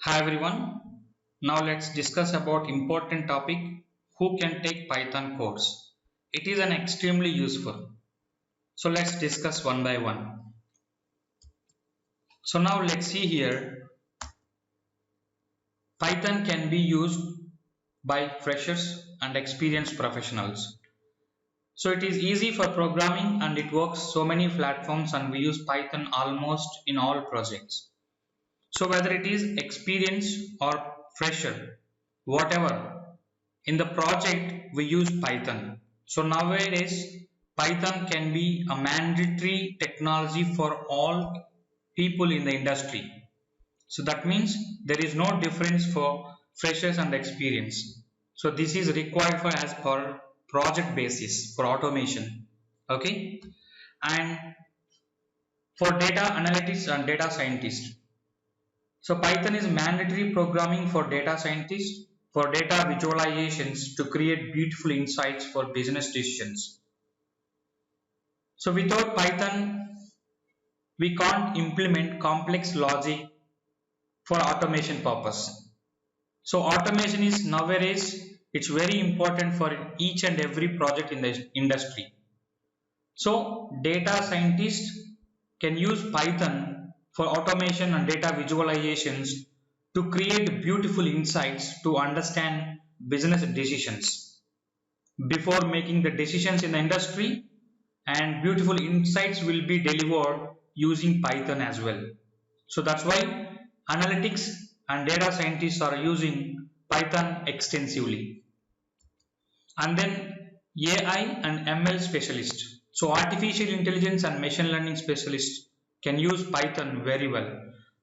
Hi everyone. Now let's discuss about important topic who can take Python course. It is an extremely useful. So let's discuss one by one. So now let's see here. Python can be used by freshers and experienced professionals. So it is easy for programming and it works so many platforms and we use Python almost in all projects. So whether it is experienced or fresher, whatever, in the project we use Python. So nowadays Python can be a mandatory technology for all people in the industry. So that means there is no difference for freshers and experience. So this is required for as per project basis for automation. Okay, and for data analytics and data scientists. So Python is mandatory programming for data scientists for data visualizations to create beautiful insights for business decisions. So without Python, we can't implement complex logic for automation purpose. So automation is nowadays it's very important for each and every project in the industry. So data scientists can use Python for automation and data visualizations to create beautiful insights to understand business decisions before making the decisions in the industry, and beautiful insights will be delivered using Python as well. So that's why analytics and data scientists are using Python extensively. And then AI and ML specialists. So artificial intelligence and machine learning specialists can use Python very well.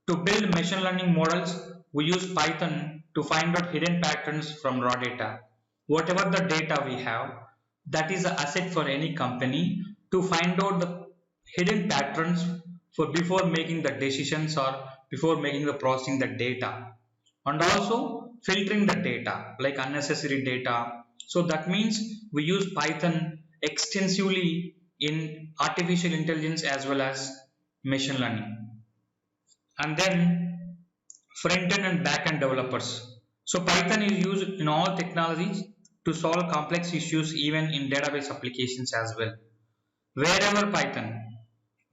To build machine learning models, we use Python to find out hidden patterns from raw data. Whatever the data we have, that is an asset for any company to find out the hidden patterns for before making the decisions or before making the processing the data, and also filtering the data like unnecessary data. So that means we use Python extensively in artificial intelligence as well as machine learning. And then front end and back end developers. So Python is used in all technologies to solve complex issues even in database applications as well. Wherever Python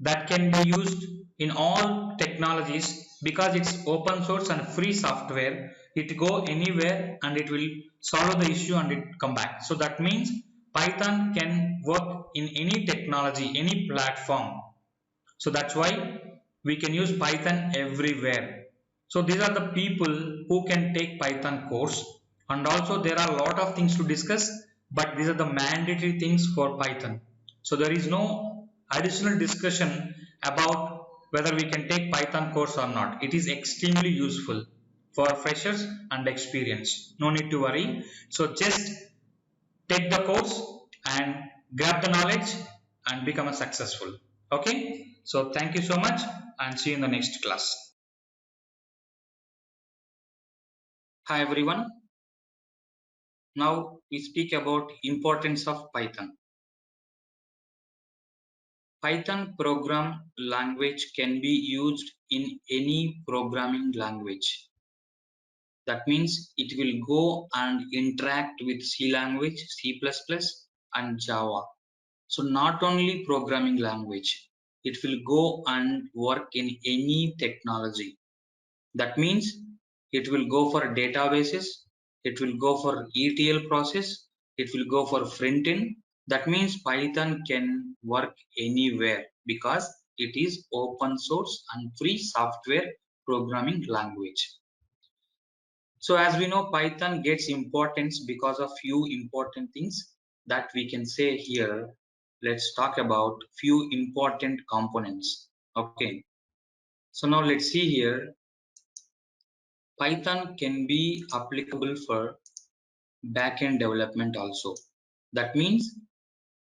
that can be used in all technologies because it's open source and free software, it go anywhere and it will solve the issue and it come back. So that means Python can work in any technology, any platform. So that's why we can use Python everywhere. So these are the people who can take Python course, and also there are a lot of things to discuss, but these are the mandatory things for Python. So there is no additional discussion about whether we can take Python course or not. It is extremely useful for freshers and experience. No need to worry. So just take the course and grab the knowledge and become a successful. Okay, so thank you so much and see you in the next class. Hi everyone. Now we speak about importance of Python. Python program language can be used in any programming language. That means it will go and interact with C language, C++ and Java. So not only programming language, it will go and work in any technology. That means it will go for databases, it will go for ETL process, it will go for front end. That means Python can work anywhere because it is open source and free software programming language. So as we know, Python gets importance because of few important things that we can say here. Let's talk about few important components. Okay. So now let's see here. Python can be applicable for backend development also. That means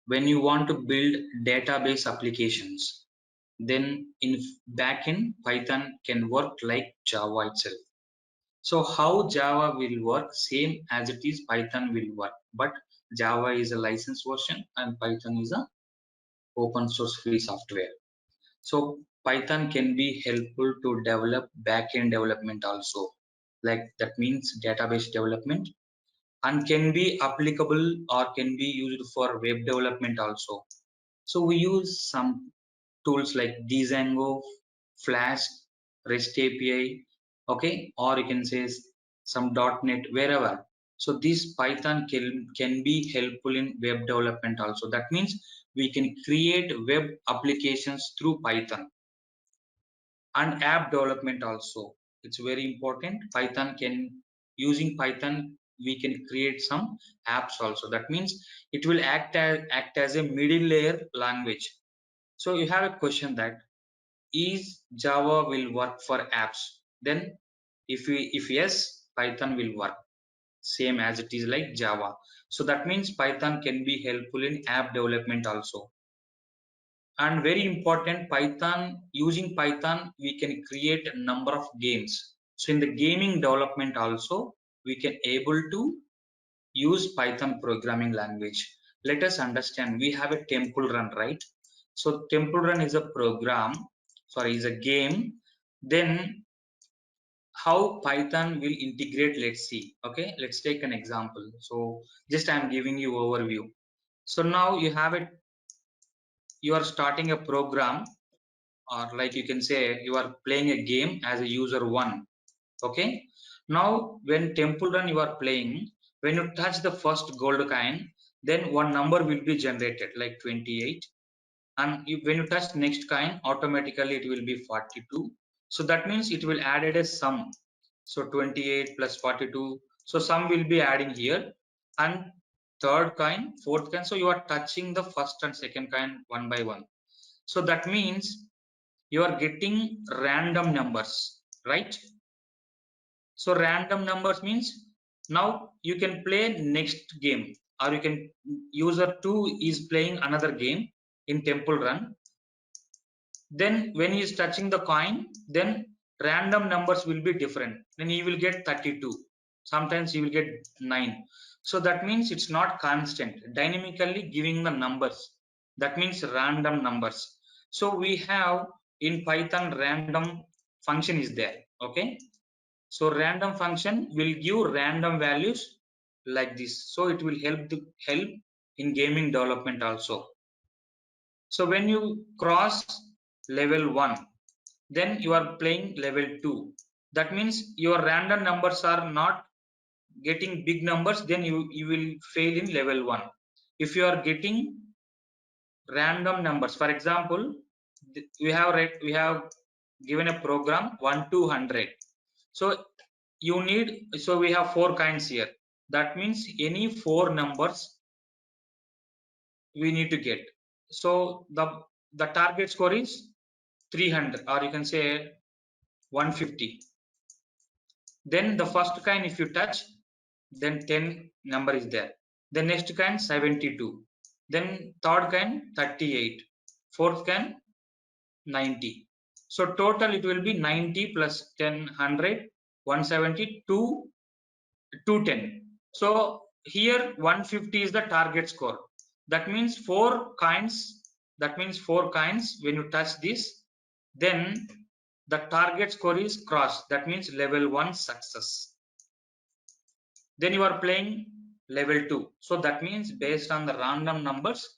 when you want to build database applications, then in backend Python can work like Java itself. So how Java will work, same as it is Python will work, but Java is a licensed version and Python is a open source free software. So Python can be helpful to develop backend development also. like that means database development, and can be applicable or can be used for web development also. So we use some tools like Django, Flash, REST API, okay, or you can say some .NET wherever. So this Python can be helpful in web development also. That means we can create web applications through Python, and app development also. It's very important. Python can, using Python, we can create some apps also. That means it will act as a middle layer language. So you have a question that is Java will work for apps? Then if yes, Python will work same as it is like Java. So that means Python can be helpful in app development also. And very important, Python, using Python we can create a number of games. So in the gaming development also we can able to use Python programming language. Let us understand, we have a temple run, right? So temple run is a program, sorry, is a game. Then how Python will integrate, let's see. Okay, let's take an example. So just I'm giving you overview. So now you have it, you are starting a program, or like you can say you are playing a game as a user one. Okay, now when temple run you are playing, when you touch the first gold coin, then one number will be generated like 28, and when you touch next coin, automatically it will be 42. So that means it will added a sum. So 28 plus 42, so sum will be adding here. And third coin, fourth coin, so you are touching the first and second coin one by one. So that means you are getting random numbers, right? So random numbers means now you can play next game, or you can, user 2 is playing another game in temple run. Then when he is touching the coin, then random numbers will be different. Then he will get 32, sometimes he will get 9. So that means it's not constant, dynamically giving the numbers. That means random numbers. So we have in Python random function is there. Okay, so random function will give random values like this. So it will help in gaming development also. So when you cross level 1, then you are playing level 2. That means your random numbers are not getting big numbers, then you will fail in level 1. If you are getting random numbers, for example, we have given a program 1 to 100. So you need, so we have 4 kinds here. That means any 4 numbers we need to get. So the target score is 300, or you can say 150. Then the first coin if you touch, then 10 number is there. The next coin 72. Then third coin 38. Fourth coin 90. So total it will be 90 plus 10, 100, 170, 210. So here 150 is the target score. That means 4 coins. That means 4 coins. When you touch this, then the target score is crossed. That means level 1 success. Then you are playing level 2. So that means based on the random numbers,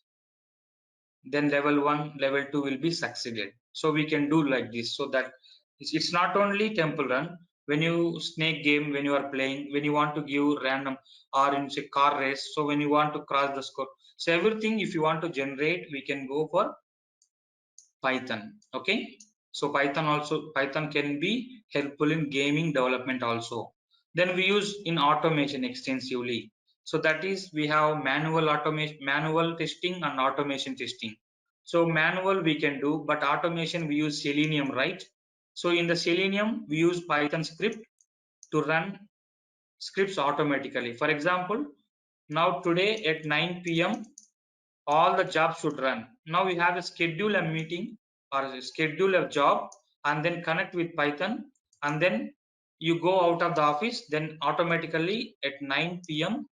then level 1, level 2 will be succeeded. So we can do like this. So that it's not only temple run. When you snake game, when you are playing, when you want to give random, or in say car race, so when you want to cross the score, so everything if you want to generate, we can go for Python. Okay, so Python can be helpful in gaming development also. Then we use in automation extensively. So that is, we have manual automation, manual testing and automation testing. So manual we can do, but automation we use Selenium, right? So in the Selenium we use Python script to run scripts automatically. For example, now today at 9 p.m. all the jobs should run. Now we have to schedule a meeting or schedule a job and then connect with Python, and then you go out of the office, then automatically at 9 p.m.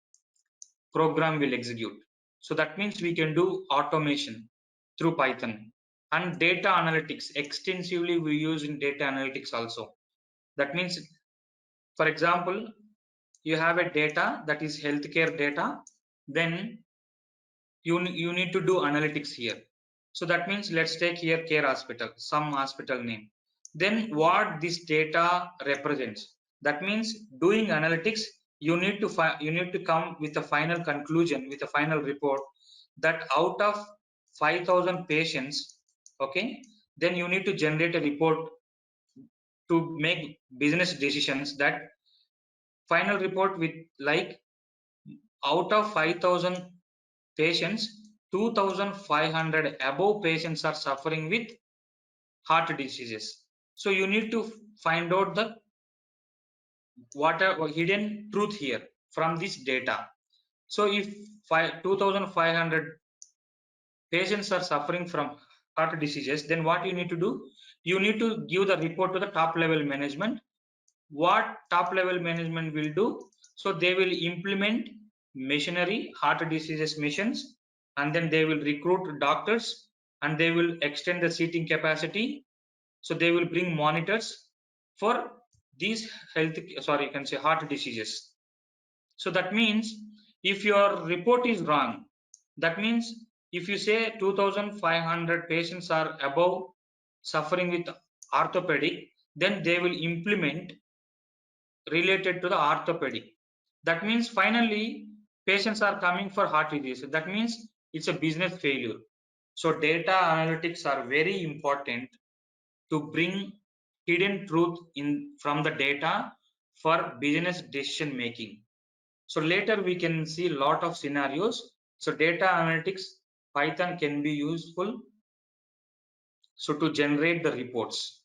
program will execute. So that means we can do automation through Python. And data analytics extensively we use in data analytics also. That means For example, you have a data that is healthcare data, then you need to do analytics here. So that means let's take here care hospital, some hospital name. Then what this data represents. That means doing analytics, you need to come with a final conclusion, with a final report that out of 5,000 patients, okay, then you need to generate a report to make business decisions. That final report with like out of 5,000 patients, 2,500 above patients are suffering with heart diseases. So you need to find out the what are hidden truth here from this data. So if 2,500 patients are suffering from heart diseases, then what you need to do? You need to give the report to the top level management. What top level management will do? So they will implement machinery, heart diseases missions, and then they will recruit doctors and they will extend the seating capacity. So they will bring monitors for these health, sorry, you can say heart diseases. So that means if your report is wrong, that means if you say 2,500 patients are above suffering with orthopedic, then they will implement related to the orthopedic. That means finally patients are coming for heart disease. That means it's a business failure. So data analytics are very important to bring hidden truth in from the data for business decision making. So later we can see a lot of scenarios. So data analytics, Python can be useful. So to generate the reports,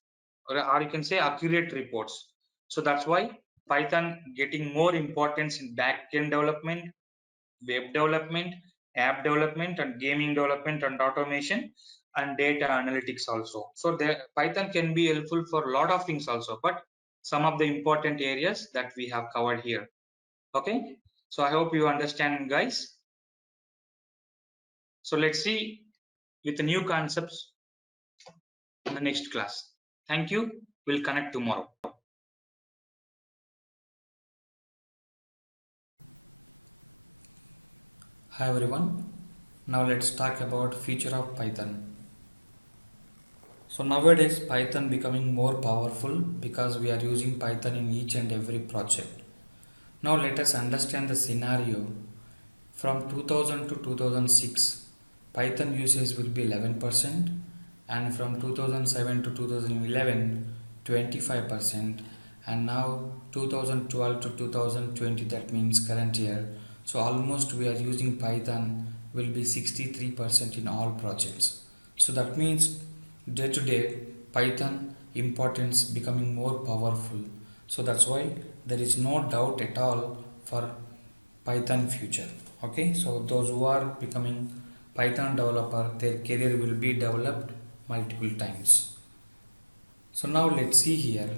or you can say accurate reports. So that's why Python getting more importance in backend development, web development, app development, and gaming development and automation and data analytics also. So the Python can be helpful for a lot of things also, but some of the important areas that we have covered here. Okay, so I hope you understand, guys. So let's see with the new concepts in the next class. Thank you. We'll connect tomorrow. Hi everyone. Now let's talk about future of Python. So nowadays Python becoming more powerful because we are using Python in each and every project. Now let us understand the scenario. From 2000 to 2006, Python usage will be 11%, and from 2007 to 2011, 25%, and now 2012 to 2020, that means current year. So almost we are using Python will be 63% in all projects. So that means day to day Python importance becoming more powerful. So that's why there is no doubt at all for Python future. Okay, so those who are becoming Python developer, their career will be developed multiple times. So now let's see here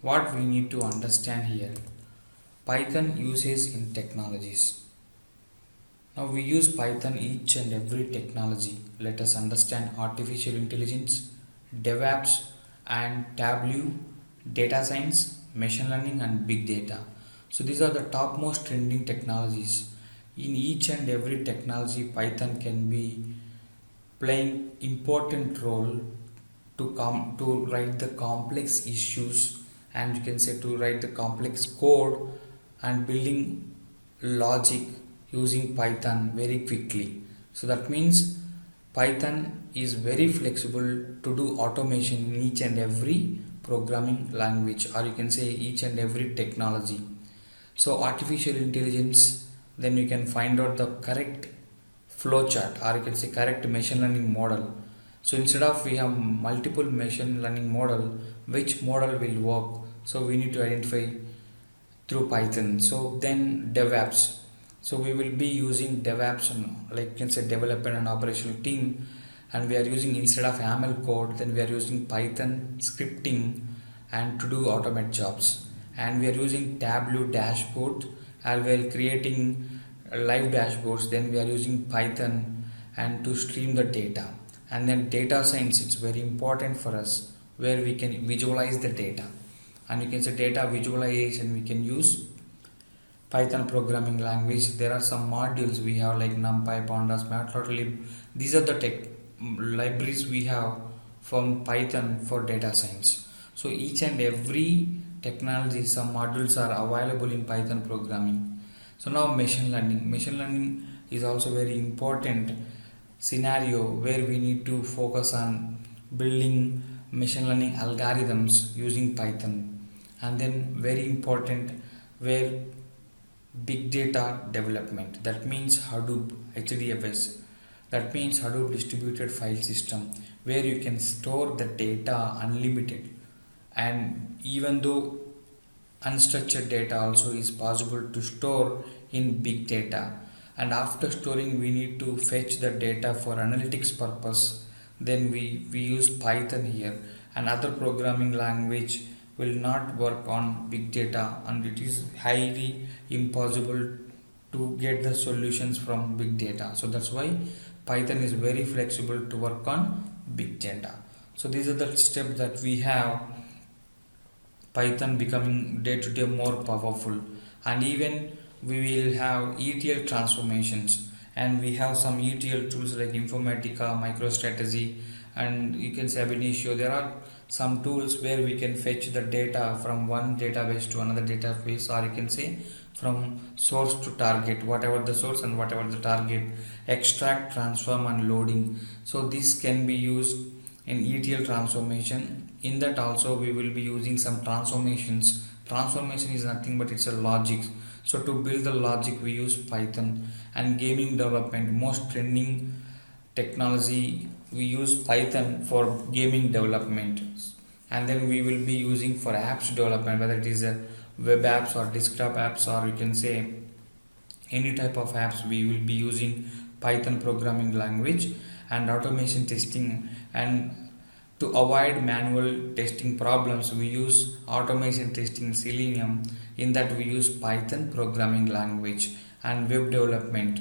what we need to understand here. Python uses in technologies. Now we use Python each and every technology. Let us understand artificial intelligence, DevOps and Tableau, data science, machine learning and big data. So these are the topmost trending technologies. In each and every technology, Python can be playing important role to write the complex issues, and you can say to write the complex code and building logic using Python very quickly. So that means Python is very flexible to do automation in each and every programming language, or you can say each and every technology. So artificial intelligence, then you can find out the correct flowchart, or you can say correct machine learning model. So instead of we have multiple machine learning model, which model will work? So we need to identify through Python. So then DevOps. So we will be using DevOps and like you can say development and operational team, and we are using instead of YAML code, then we are using Python scripting and to do automate jobs. And we are using Tableau dashboard as well creating live dashboards. Then we are using Python and to stream the data. And then data science, it's very important for us where we can visualize the data. and you can say data visualization we can use Python programming language. There are some modules we have like NumPy, Pandas, Matplotlib. These are the tech libraries we have from Python for data science. So each and every technology, some modules are available in Python programming. So now machine learning. Machine learning is also very important scenario where we need to focus on building machine learning algorithms using Python. And then very important where big data development, that means Hadoop HDFS, that means Hadoop distributed file system, where you can store the data unlimited, and even though unstructured data also is possible to store in big data, and after storing we need to fetch the data for analytics purpose. Then we use Python here, and other programming language will not work on big data, and it is highly impossible to get the solutions from big data. So that's why Python is very flexible to work on big data. So these are the steps that we have Python becoming day to day more powerful, and even we will have ETL transformations, and we have some ETL tools like Informatica, MicroStrategy, and you can say Ab initio. There are some tools where we can fetch the data from one database to another database, or you can say from source to target, whatever the source and whatever the target, extract, transform, and loading. So this can be used in ETL transformation. In that also we will be using some transformations. Transformation is nothing but it's a logic. So to build the logic we use Python. And gaming development, most trending technology, we use Python for gaming development. And then we will be using for apps development, whether it is a web apps or desktop apps, or you can say any type of apps, we will be using Python programming language. And automation testing, and to avoid manual testing problems we use automation testing Selenium. In that we use Python programming language. And web development,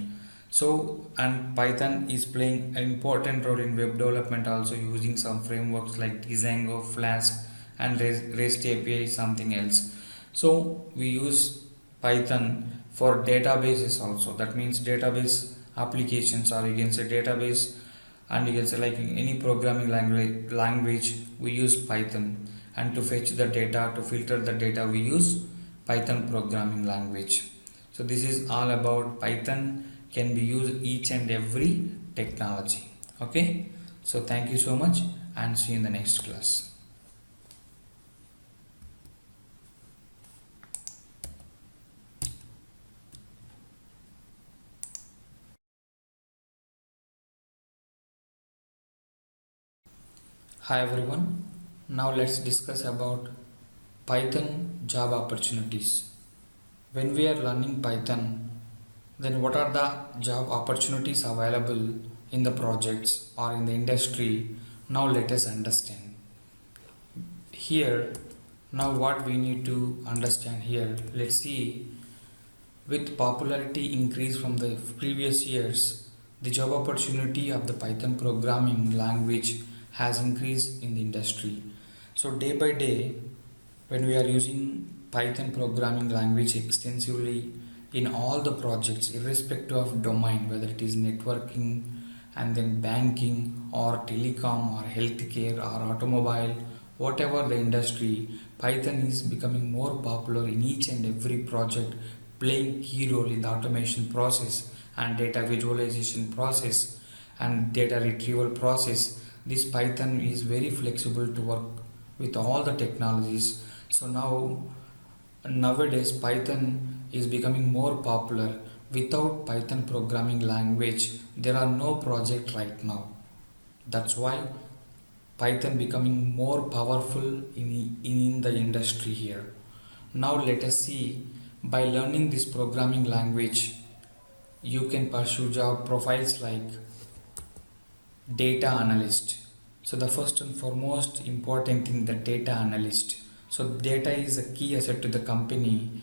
so and Python is playing an important role in web development also, using some frameworks like Django, Flask, and REST API, something else. So we use Python for databases also, that means database applications, or you can say database, and you can say like any programming language we use Python. And to fetch the data, to filter the data, we use Python programming language. So this is all about Python can be used each and every technology. Okay, so thank you so much, and see you in the next class. Hi everyone, now let's discuss about Python job opportunities. When we are learning Python, then what are the job opportunities available in the projects or in the industry? Now let us understand. Here, now what we need to understand here, let's see. With popularity increase from the previous years, the job opportunity of the Python programming language has increased in the industry. So day by day, when we are using Python programming language extensively in all the projects, irrespective of domain, whether it is networking and then banking or telecom or healthcare or automobile, whatever the industry, Python is becoming more popular in each and every project, playing key role in the automation process and data visualization process and data retrieval process. This Python is very flexible to work with all the technologies. So nowadays Python is becoming more popular. Without Python programming language, there are no project right now. That's why Python becoming more powerful in the industry here. Now let us see, by learning this programming language, you can pursue job profiles like data analyst. So the first and foremost important thing, the data analyst. So data is a key asset to the company.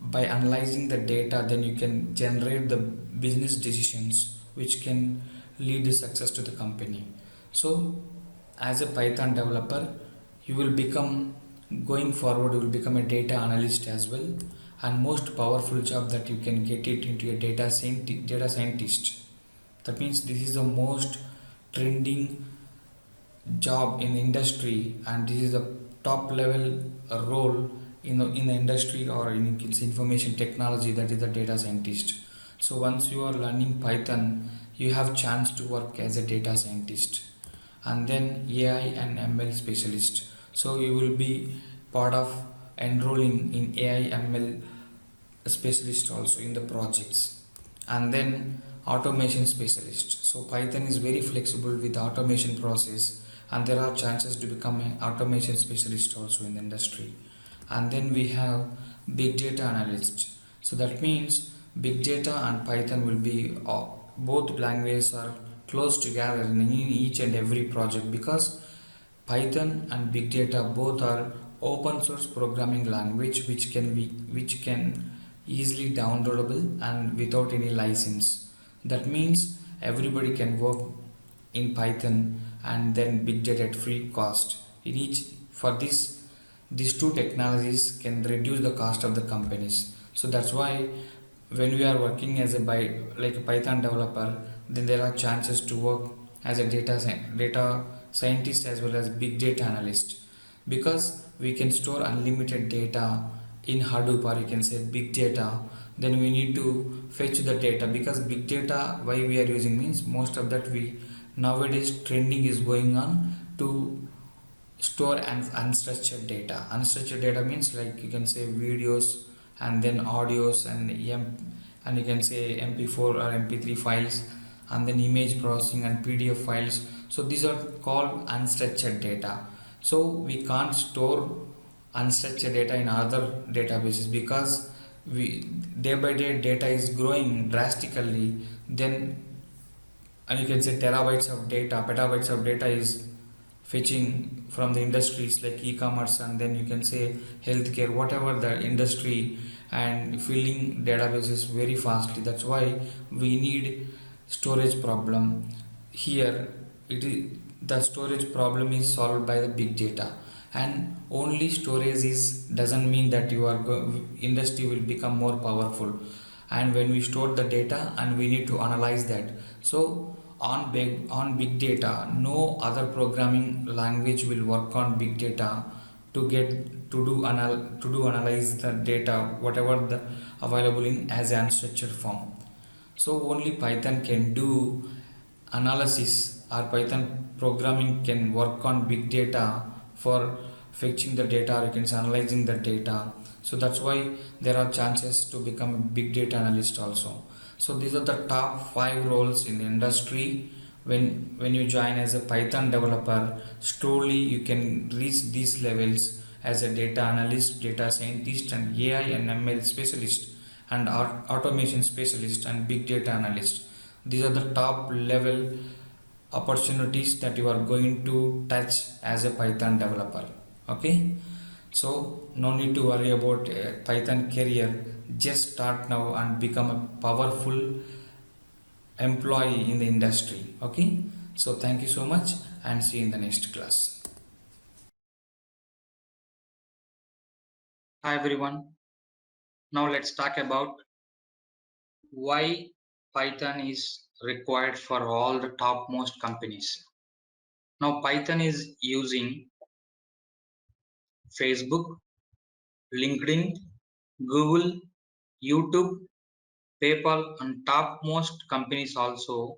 By analyzing the data, then you can generate the business decisions which can lead the success to the company. So as a Python developer, you will become going forward you will become a data analyst as well, and most powerful job that you can get it into a data scientist. That means this is the most trending job in the industry, and this is the top level role in the industry, or in its information technology, that is the data scientist. So once you are learning Python, you have chance to work as a data scientist, and then AI and ML specialist. So you will be part of enrolling in AI ML specialist also in the projects, and then automation specialist. So Python is very flexible with the automation process, and there are chances to become an automation specialist also in the industry. And then we have big data analyst. So that means big data and Python will be both languages are close together in each and every project, because Python and big data both are open source programming language which can easily downloadable and without any license. That means everybody can work in Python and then big data at free cost. In each for this, these two technologies can reduce the cost of the companies. So that's why when we are working as a like a Python developer, then there are chances to work as a data scientist as well as big data analyst, because we can store unlimited data in Hadoop, or you can say big data. Then we need to fetch the data, because big data why we are using means most of that we nowadays trending is going on to store and unstructured data. Unstructured data means like you can say videos, and then audios, and you can say mp4 or mp3 files, and then image processing and pdf files. So these are called unstructured data. So we can't store unstructured data in other databases, because we day by day data is growing drastically. Then, and you can say terabytes of data, petabytes of data is fetching from the industries like e-commerce, and then you can say healthcare, whatever the industry, and filling databases very fastly. That's why we need storage problem here. It is the storage problem is solved by the big data, and only storage is doesn't mean that industry will become more powerful. And when we store the data and we need to analyze that, so on big data, no other programming language will work on big data to get to do analyze the data whatever the available in as an unstructured form. So only Python can do analysis, or Python programming can work on big data for fetching the data, or you can say analyzing the data. So that's why there are chances to become a big data analyst also. So these are the top 5 roles in the industry. When you join as a Python developer, slowly you can reach these levels as a data analyst, data scientist, and AI and ML specialist, and automation specialist, and big data analyst. These are the top level opportunities that you are going to touch as a Python developer. Okay, so no need to worry about a Python career. Just start now and become a powerful employee in the industry. Okay, so thank you so much, and see you in the next class. Hi everyone. Now let's talk about why Python is required for all the topmost companies. Now Python is using Facebook, LinkedIn, Google, YouTube, PayPal, and topmost companies also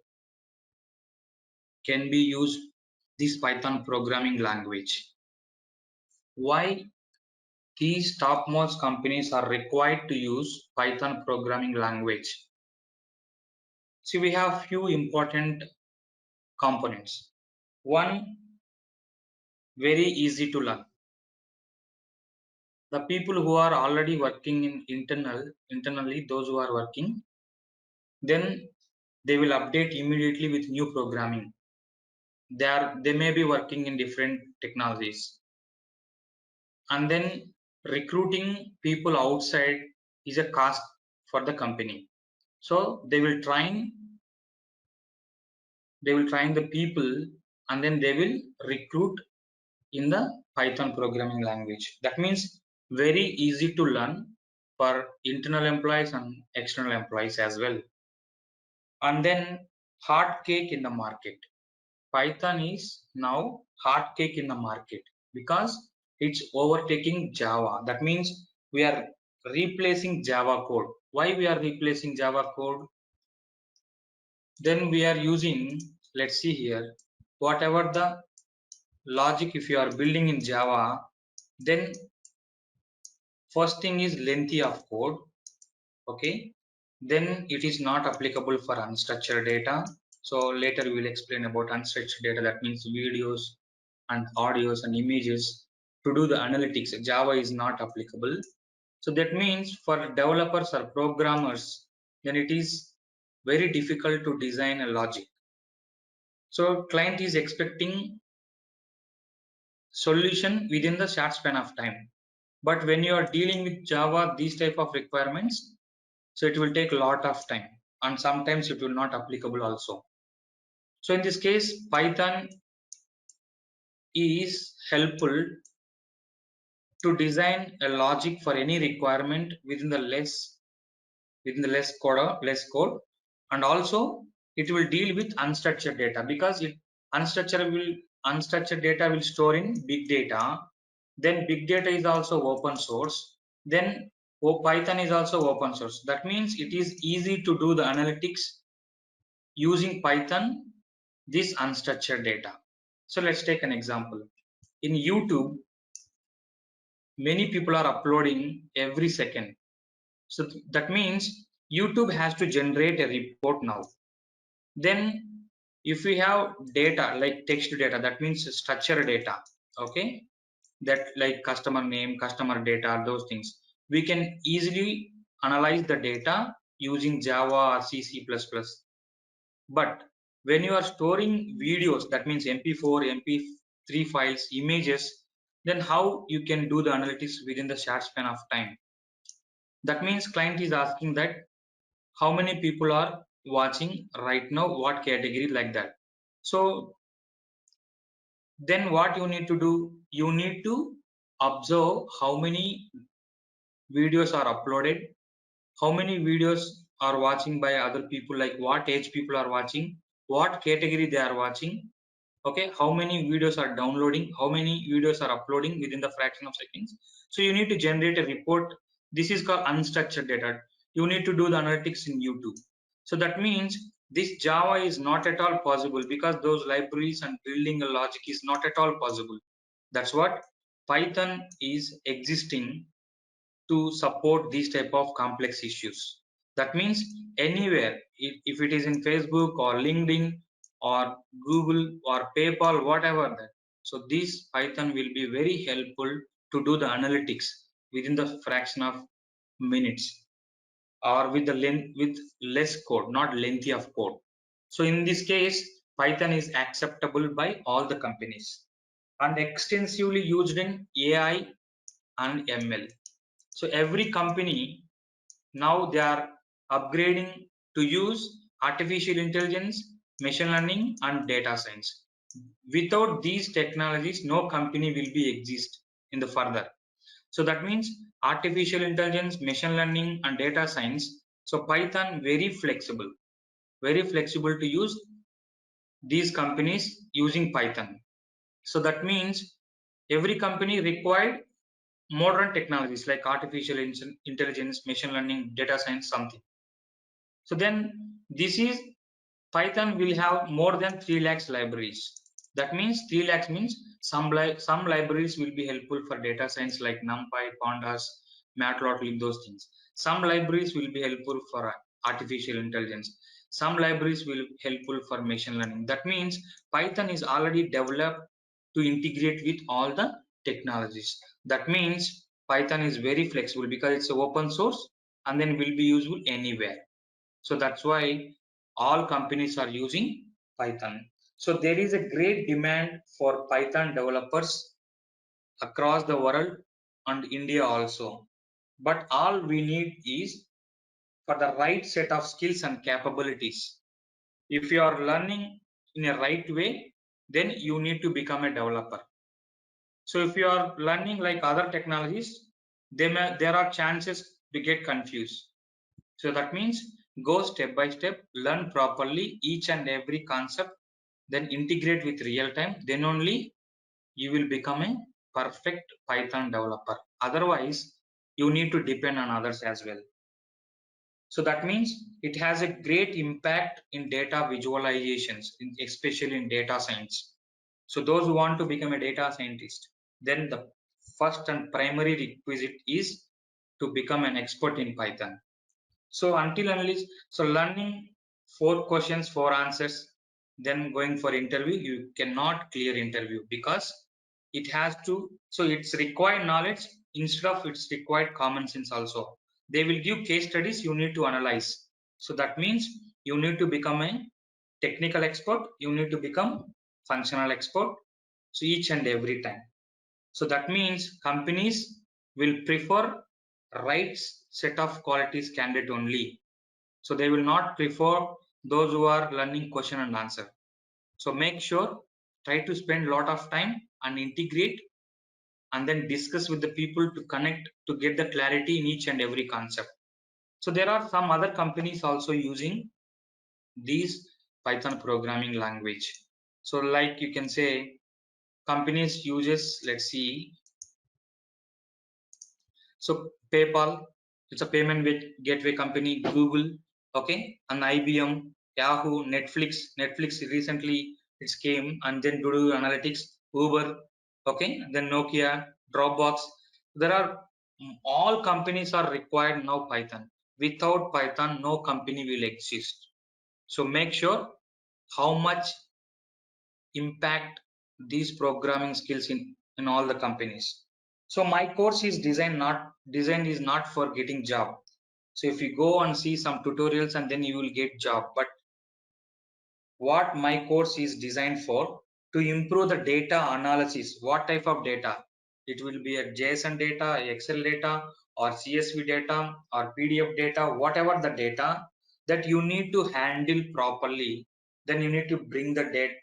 can be used this Python programming language. Why these topmost companies are required to use Python programming language? See, we have few important components. One, very easy to learn. The people who are already working in internally, those who are working, then they will update immediately with new programming. They may be working in different technologies, and then recruiting people outside is a cost for the company. So they will train the people, and then they will recruit in the Python programming language. That means very easy to learn for internal employees and external employees as well. And then hot cake in the market. Python is now hot cake in the market because it's overtaking Java. That means we are replacing Java code. Why we are replacing Java code? Then we are using, let's see here, whatever the logic if you are building in Java, then first thing is lengthy of code, okay? Then it is not applicable for unstructured data. So later we will explain about unstructured data, that means videos and audios and images. To do the analytics, Java is not applicable. So that means for developers or programmers, then it is very difficult to design a logic. So client is expecting solution within the short span of time. But when you are dealing with Java, these type of requirements, so it will take a lot of time and sometimes it will not applicable also. So in this case, Python is helpful to design a logic for any requirement within the less code, and also it will deal with unstructured data because unstructured data will store in big data. Then big data is also open source. Then Python is also open source. That means it is easy to do the analytics using Python, this unstructured data. So let's take an example. In YouTube, many people are uploading every second. So that means YouTube has to generate a report now. Then if we have data like text data, that means structured data, okay, that like customer name, customer data, those things, we can easily analyze the data using Java or C++. But when you are storing videos, that means MP4, MP3 files, images, then how you can do the analytics within the short span of time? That means client is asking that how many people are watching right now, what category, like that. So then what you need to do, you need to observe how many videos are uploaded, how many videos are watching by other people, like what age people are watching, what category they are watching, okay, how many videos are downloading, how many videos are uploading within the fraction of seconds. So you need to generate a report. This is called unstructured data. You need to do the analytics in YouTube. So that means this Java is not at all possible because those libraries and building a logic is not at all possible. That's what Python is existing to support these type of complex issues. That means anywhere, if it is in Facebook or LinkedIn or Google or PayPal, whatever that. So this Python will be very helpful to do the analytics within the fraction of minutes, or with the length with less code, not lengthy of code. So in this case, Python is acceptable by all the companies and extensively used in AI and ML. So every company now they are upgrading to use artificial intelligence, machine learning, and data science. Without these technologies, no company will be exist in the further. So that means artificial intelligence, machine learning, and data science. So Python very flexible to use these companies using Python. So that means every company required modern technologies like artificial intelligence, machine learning, data science, something. So then this is Python will have more than 3 lakhs libraries. That means 3 lakhs means some libraries will be helpful for data science like NumPy, Pandas, Matplotlib, those things. Some libraries will be helpful for artificial intelligence. Some libraries will be helpful for machine learning. That means Python is already developed to integrate with all the technologies. That means Python is very flexible because it's open source and then will be useful anywhere. So that's why all companies are using Python. So there is a great demand for Python developers across the world and India also. But all we need is for the right set of skills and capabilities. If you are learning in a right way, then you need to become a developer. So if you are learning like other technologies, there are chances to get confused. So that means go step by step, learn properly each and every concept, then integrate with real time. Then only you will become a perfect Python developer. Otherwise, you need to depend on others as well. So that means it has a great impact in data visualizations, especially in data science. So those who want to become a data scientist, then the first and primary requisite is to become an expert in Python. So until unless, so learning 4 questions, 4 answers, then going for interview, you cannot clear interview because it has to, so it's required knowledge instead of it's required common sense also. They will give case studies, you need to analyze. So that means you need to become a technical expert, you need to become functional expert. So each and every time. So that means companies will prefer right set of qualities candidate only. So they will not prefer those who are learning question and answer. So make sure, try to spend a lot of time and integrate and then discuss with the people to connect to get the clarity in each and every concept. So there are some other companies also using these Python programming language. So like you can say companies uses, let's see, so PayPal, it's a payment gateway company, Google, okay, and IBM, Yahoo, Netflix. Netflix recently it came, and then Google Analytics, Uber, okay, then Nokia, Dropbox. There are all companies are required now Python. Without Python, no company will exist. So make sure how much impact these programming skills in all the companies. So my course is designed is not for getting job. So if you go and see some tutorials and then you will get job, but what my course is designed for, to improve the data analysis. What type of data? It will be a JSON data, Excel data, or CSV data, or PDF data, whatever the data that you need to handle properly. Then you need to bring the data,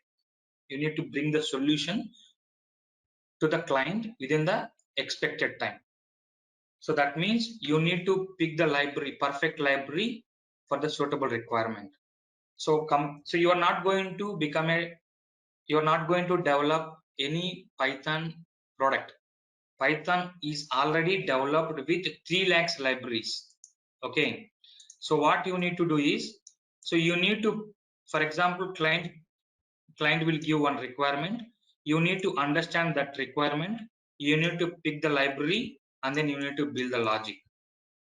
you need to bring the solution to the client within the expected time. So that means you need to pick the library, perfect library for the suitable requirement. So you are not going to become a, you are not going to develop any Python product. Python is already developed with 3 lakhs libraries. Okay. So what you need to do is, so you need to, for example, client will give one requirement. You need to understand that requirement. You need to pick the library and then you need to build the logic.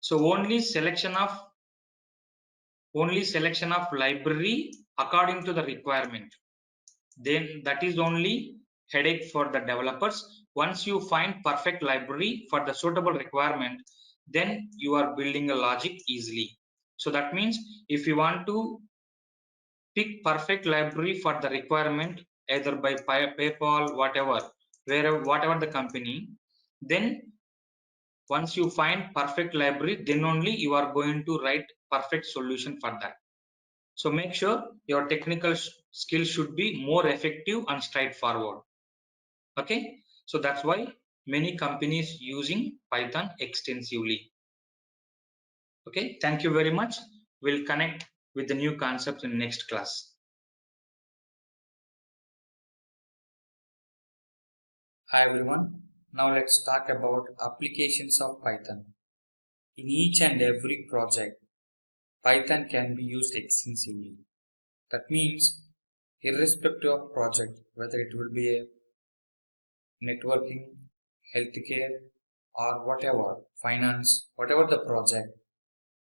So only selection of library according to the requirement. Then that is only headache for the developers. Once you find perfect library for the suitable requirement, then you are building a logic easily. So that means if you want to pick perfect library for the requirement either by PayPal, whatever the company, then once you find perfect library, then only you are going to write perfect solution for that. So make sure your technical skill should be more effective and straightforward. Okay, so that's why many companies using Python extensively. Okay, thank you very much. We'll connect with the new concepts in next class. Hi everyone. Now let's talk about applications of Python. In each and every project, Python can be used extensively. That means, irrespective of project, whether it will be a networking, healthcare, or whatever, finance, whatever the project,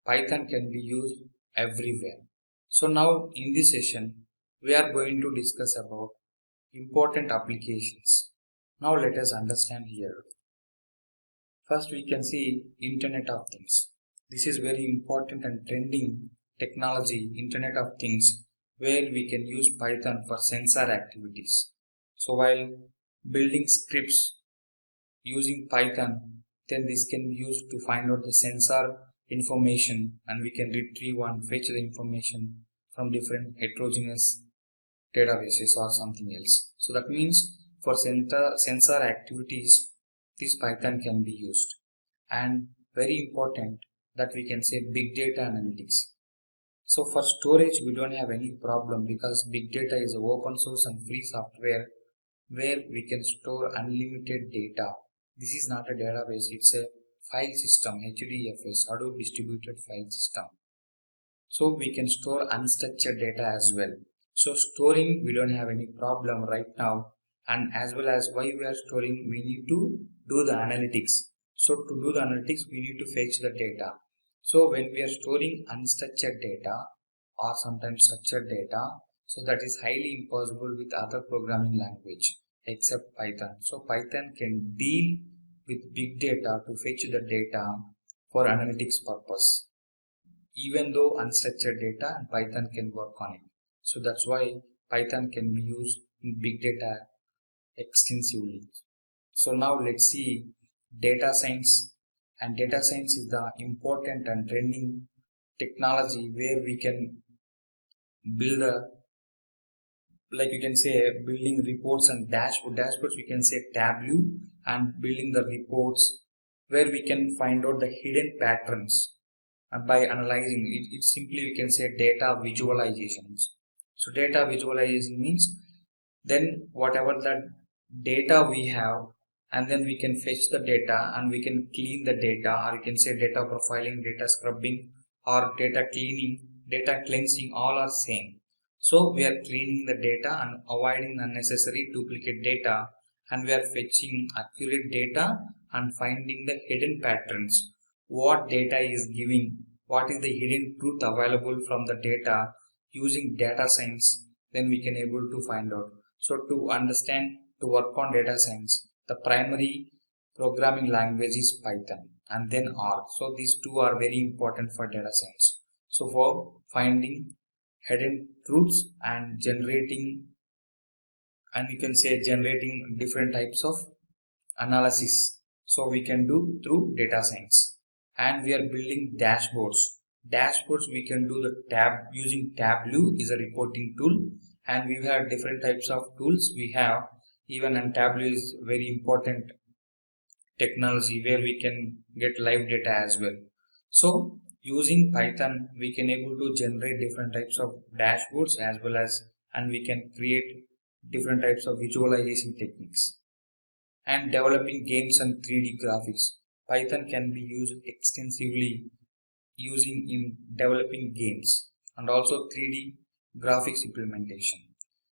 Python can be used everywhere. So now in this session, we are going to discuss about important applications. Now let us understand here. First we can see Internet of Things. This is very important and trending technology, Internet of Things, where we can use Python for sensor activities. So while building scripts using Python, then this can be used to find out the sensor information, and we can retrieve and fetch the information from different heterogeneous databases or something else. So that means for sensor activities, this Python can be used. And very important that we can say big data analytics. So for storage, we don't have any problem because big data is an open source and free software where we can store unlimited data. This is not a database, it's a file system, HDFS, Hadoop Distributed File System. So we can store unstructured data as well. So storing, we don't have any problem right now. And as well as why we are storing, we need to do the analytics. So to do the analytics, we need to fetch the data. So when we are storing unstructured data or sometimes structured data, so that is highly impossible with other programming language except Python. So Python can deal with big data to fetch the data for analytics purpose. Even though unstructured data and Python can work on it. So that's why Python can be used in big data extensively. So now let's see data science, and data science is the important and trending technology where we can build a, like you can say, building reports and dashboards we can say Tableau, and building the reports where we can find out the hidden patterns. And by analyzing it, it simply we can say data visualizations. So data visualization means then whatever the data we have, and then we can fetch the data and we can clean the data, or you can say data profiling, data scrubbing, or data cleaning, data cleansing, all are same. So we are cleaning the data and avoiding unnecessary duplicate data, and we are fetching accurate data and finding the hidden patterns. What data is giving, what is the hidden truth available from the data using data science, then we can able to find out. So to understand, to work on data science, the primary programming language is Python and then R. So these two are very important for data science. So for finding hidden truths and generating, and you can say generating different types of analysis, so we can do through data science. And we are building dashboards we can do the using Tableau is a reporting tool, and we have different types of tools we have even, and Tableau is very important technology where we can get live data as well. So using Python we can able to generate different types of dashboards as well as, and we can create different types of visualization techniques. And developing games and 3D graphics, Python can be used extensively using in developing games and also 3D graphics implementation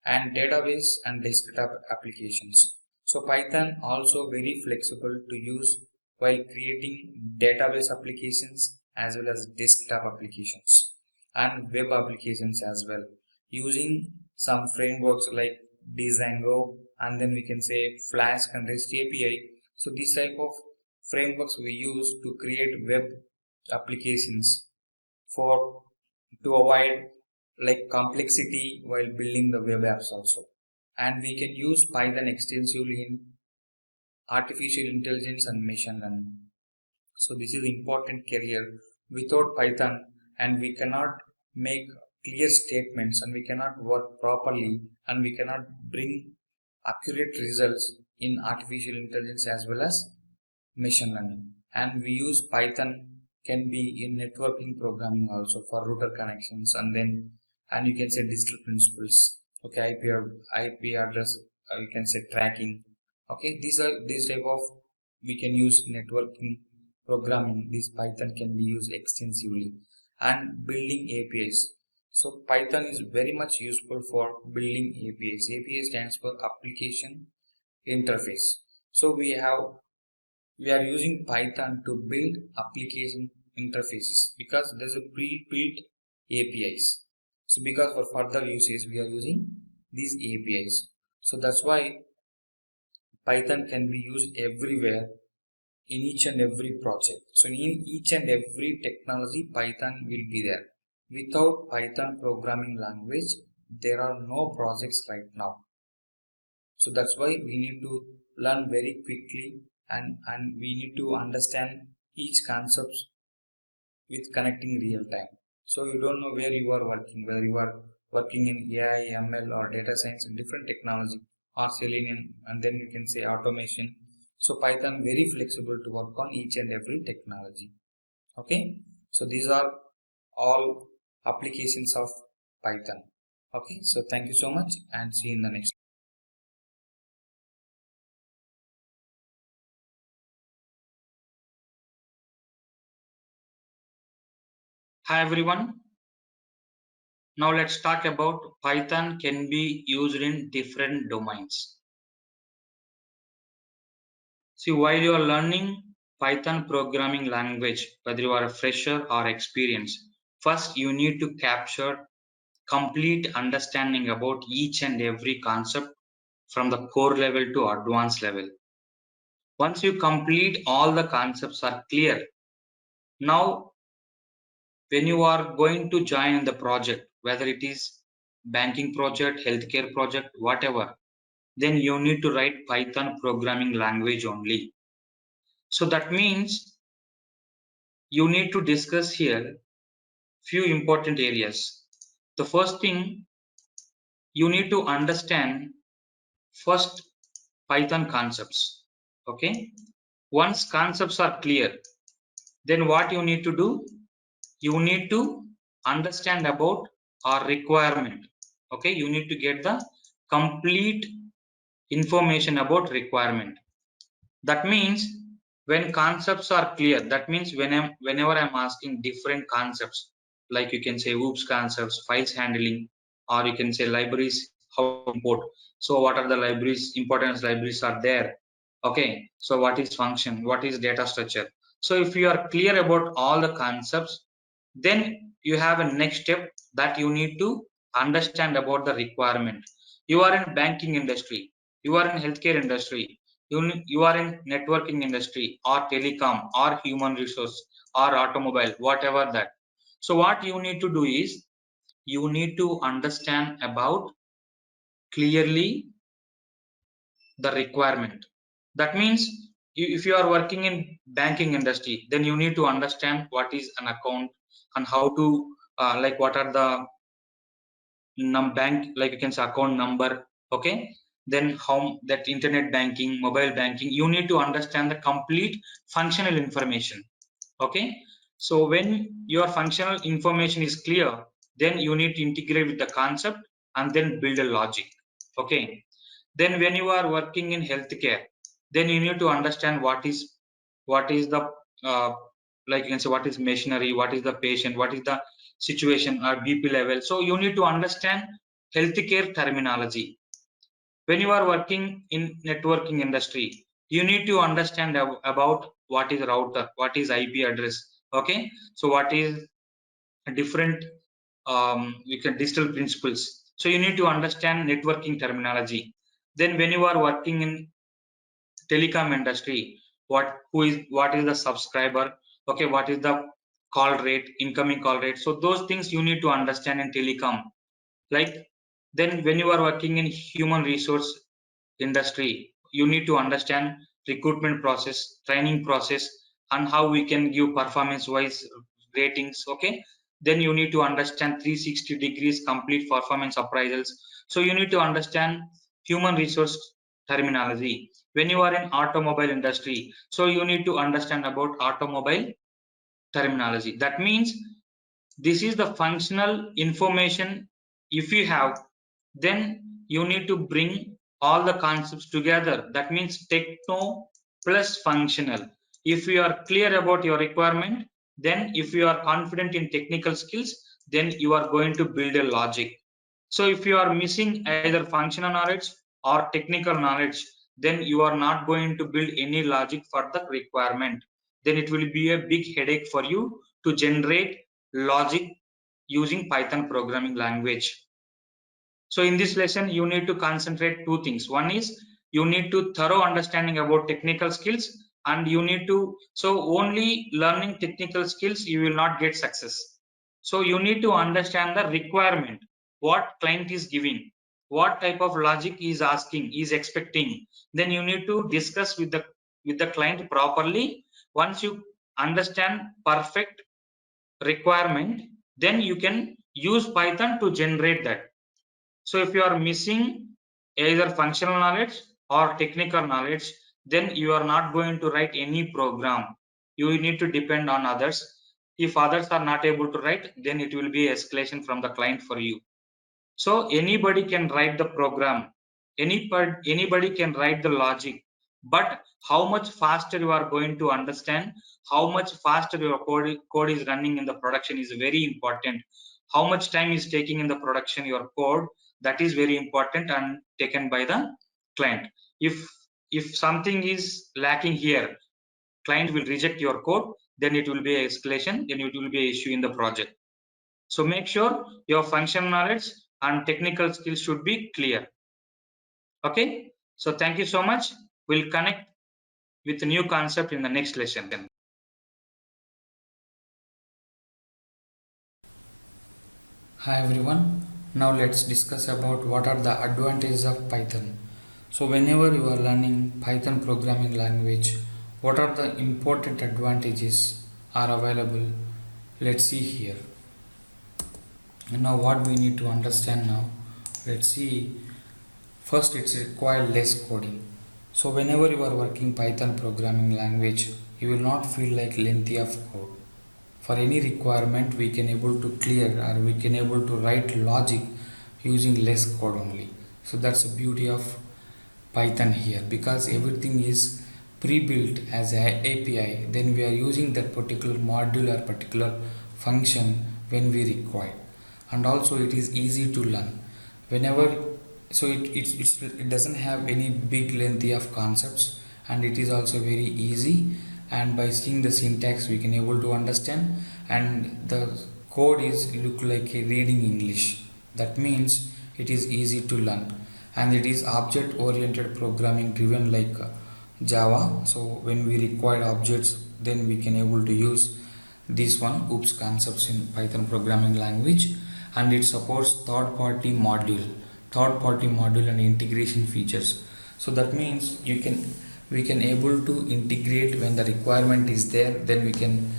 and database and desktop applications. So Python also very flexible to use while creating database applications as well as desktop applications and web applications as well, using some frameworks like Django, and then we can say Flask and REST API. So this type of frameworks we use to create web applications for to avoid like complexity while building the web apps also. And we can use Python extensively in artificial intelligence and machine learning. So this is important career. Without Python, and we cannot make clear statements, and we cannot work properly, and we cannot bring accurate results in artificial intelligence as well as machine learning. And we use Python can be in networking programming also for router connections, and then, and you can say digital principles, okay, IP address, you can say tracking. Okay, these type of, we can use networking programming. This Python can be used extensively. And building APIs. So Python is very much useful for building APIs. API stands for application interface. So we are using Python to build application interfaces because there's a pre-built APIs. So because for further usage we are using these APIs. So that's why Python can be used everywhere in each and every project. So in each and every technology Python will be there. Without Python programming language there are no projects right now. So that's why we need to learn very quickly, and we need to understand each concept with connecting real time. So you don't know where you are working, whether you are working in AI, ML or data science and different technology. or Selenium, and then you can say automation. So Python very flexible to work on each and every technology. Okay, so these are all applications of Python. Okay, so thank you so much and see you in the next. Hi everyone. Now let's talk about Python can be used in different domains. See, while you are learning Python programming language, whether you are a fresher or experienced, first you need to capture complete understanding about each and every concept from the core level to advanced level. Once you complete all the concepts are clear, now when you are going to join the project, whether it is banking project, healthcare project, whatever, then you need to write Python programming language only. So that means you need to discuss here few important areas. The first thing, you need to understand first Python concepts. Okay. Once concepts are clear, then what you need to do? You need to understand about our requirement. Okay. You need to get the complete information about requirement. That means when concepts are clear, that means whenever I'm asking different concepts, like you can say oops concepts, files handling, or you can say libraries, how to import. So what are the libraries, importance libraries are there. Okay, so what is function, what is data structure. So if you are clear about all the concepts, then you have a next step that you need to understand about the requirement. You are in banking industry, you are in healthcare industry, you are in networking industry or telecom or human resource or automobile, whatever that. So what you need to do is you need to understand about clearly the requirement. That means if you are working in banking industry, then you need to understand what is an account and how to like what are the bank, like you can say account number. Okay, then how that internet banking, mobile banking, you need to understand the complete functional information. Okay, so when your functional information is clear, then you need to integrate with the concept and then build a logic. Okay, then when you are working in healthcare, then you need to understand what is the uh, like you can say what is machinery, what is the patient, what is the situation or bp level. So you need to understand healthcare terminology. When you are working in networking industry, you need to understand about what is router, what is ip address. Okay, so what is different you can digital principles. So you need to understand networking terminology. Then when you are working in telecom industry, what is the subscriber. Okay, what is the call rate, incoming call rate. So those things you need to understand in telecom. Like, then when you are working in human resource industry, you need to understand recruitment process, training process, and how we can give performance wise ratings. Okay, then you need to understand 360 degrees complete performance appraisals. So you need to understand human resource terminology. When you are in automobile industry, so you need to understand about automobile terminology. That means this is the functional information. If you have, then you need to bring all the concepts together. That means techno plus functional. If you are clear about your requirement, then if you are confident in technical skills, then you are going to build a logic. So if you are missing either functional knowledge or technical knowledge, then you are not going to build any logic for the requirement. Then it will be a big headache for you to generate logic using Python programming language. So in this lesson, you need to concentrate two things. One is you need to thorough understanding about technical skills, and you need to, so only learning technical skills, you will not get success. So you need to understand the requirement, what client is giving, what type of logic is asking, is expecting. Then you need to discuss with the client properly. Once you understand perfect requirement, then you can use Python to generate that. So if you are missing either functional knowledge or technical knowledge, then you are not going to write any program. You need to depend on others. If others are not able to write, then it will be escalation from the client for you. So anybody can write the program, anybody can write the logic, but how much faster you are going to understand, how much faster your code is running in the production is very important. How much time is taking in the production your code, that is very important and taken by the client. If something is lacking here, client will reject your code, then it will be a escalation, then it will be an issue in the project. So make sure your functional knowledge and technical skills should be clear. Okay. So thank you so much. We'll connect with a new concept in the next lesson. Hi everyone. Now let's discuss about what are the advantages of Python. So whenever you are learning Python programming language, what are the important advantages are available? Let's see here. And now what we need to understand now. Let's see. First, it's require less coding. So whenever you are working Python programming language, you will not feel like lengthy of code. For any requirement, we can able to clear or we can able to write logic using less code only. So that's the beauty of Python here, because everything is pre-built as a API. Then we are using that particular module or particular function when we require, and also it is easy to learn whenever. So it doesn't have any big lengthy of concepts, and it is also very easy, and by seeing the syntax we can able to understand, and the code is look like a reading English. That means it is easy to learn, and it is object oriented programming driven like Java. So when we require objects, then we can able to use this one oops concepts in Python programming language. And it supports third party module and integration features. So that means we can able to integrate when the requirement is there, then we can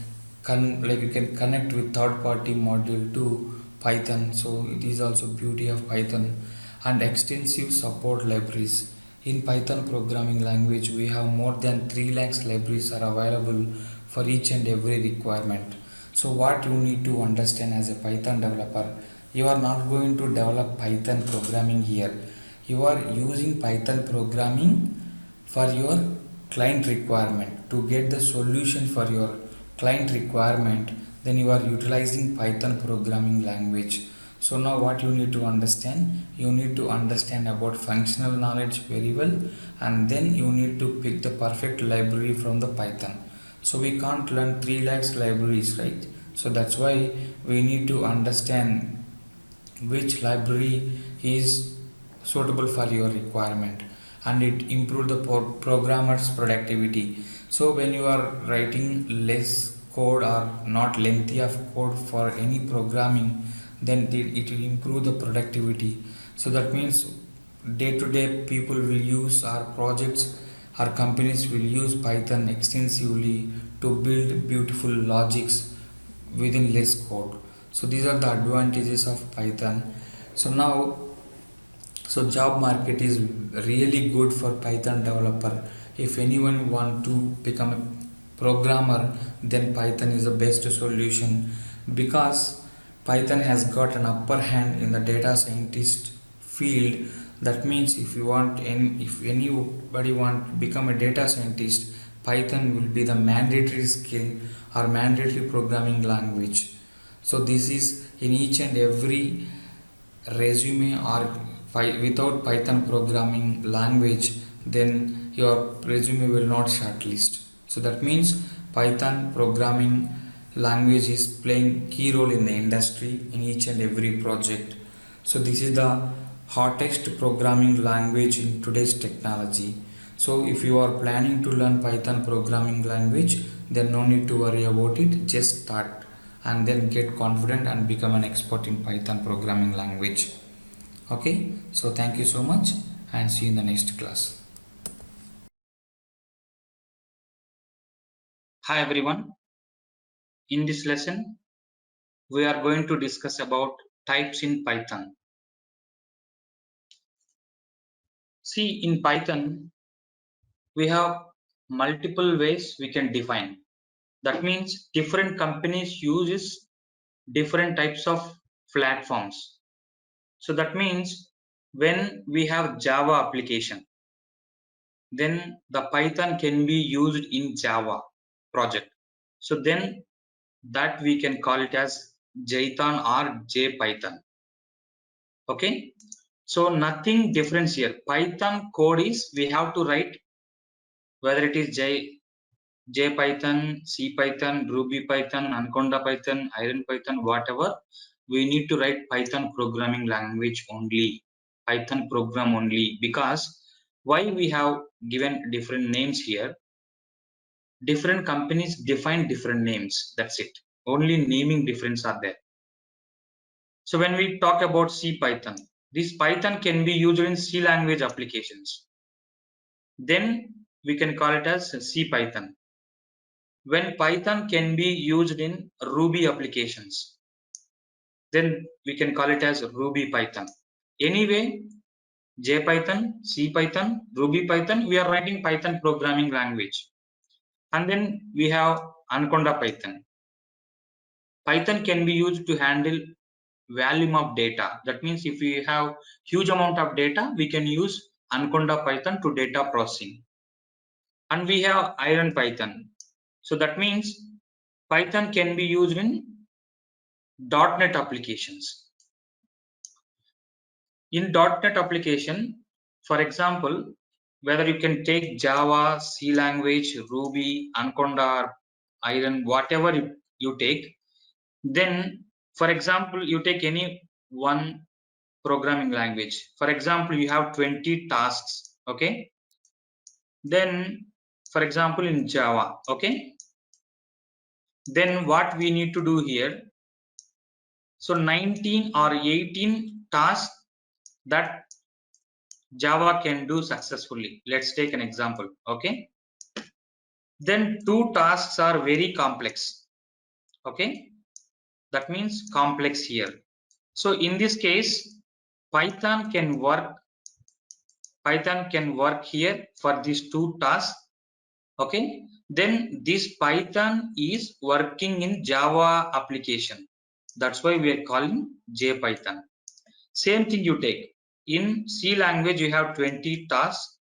we can connect with third party module to Python. So it is also beauty of Python. And extensive support libraries. In Python programming language, we have more than 3 lakhs libraries are available for each and every requirement. So what you need to understand as a Python developer, you are not going to develop Python programming here. You are using Python programming for your client requirement to get the solution for your client requirement. Then you are utilizing Python programming language. So now what you need to understand, you need to understand about functional knowledge very well, and then you need to pick the perfect library from the Python. So we can't learn 3 lakhs libraries, right? So that's why we need to understand which library is suitable for your requirement, and it improve the programmer's productivity. So when you are writing less code or not lengthy of code for any programming, then it will improve the productivity. So that means day to day people will use our projects, our companies will use Python extensively to build beautiful logics within less code. So these are the advantages of Python. So now, so job market is really good for Python developer. If anyone want to become a programmer, then Python is the best solution, because Python has got an upper hand in the data scientist field. That means if anybody want to become a data scientist, Python will be the mandatory skill or mandatory programming language. So this is in each and every resume, or without Python programming language, then your resume will not shortlist. So that means Python programming language is playing key role in the industry in each and every project. So this is the hottest programming language in today's technology. So if you are planning to learn Python programming language, then no need to worry about it. Just start and then get confident and become an expert in Python programming language. Okay, so thank you so much and see you in the next class. Hi everyone. In this lesson, we are going to discuss about types in Python. See, in Python, we have multiple ways we can define. That means different companies uses different types of platforms. So that means when we have Java application, then the Python can be used in Java project. So then that we can call it as Jython or JPython. Okay. So nothing difference here. Python code is we have to write whether it is JPython, CPython, Ruby Python, Anaconda Python, Iron Python, whatever. We need to write Python programming language only, Python program only, because why we have given different names here. Different companies define different names. That's it. Only naming difference are there. So when we talk about C Python, this Python can be used in C language applications. Then we can call it as C Python. When Python can be used in Ruby applications, then we can call it as Ruby Python. Anyway, JPython, CPython, Ruby Python, we are writing Python programming language. And then we have Anaconda Python. Python can be used to handle volume of data. That means if we have huge amount of data, we can use Anaconda Python to data processing. And we have Iron Python. So that means Python can be used in .NET applications. In .NET application, for example, whether you can take Java, C language, Ruby, Anaconda, Iron, whatever you take, then for example, you take any one programming language. For example, you have 20 tasks, okay? Then, for example, in Java, okay? Then what we need to do here, so 19 or 18 tasks that Java can do successfully. Let's take an example, okay? Then two tasks are very complex, okay? That means complex here. So in this case, Python can work here for these two tasks, okay? Then this Python is working in Java application. That's why we are calling JPython. Same thing you take. In C language, you have 20 tasks.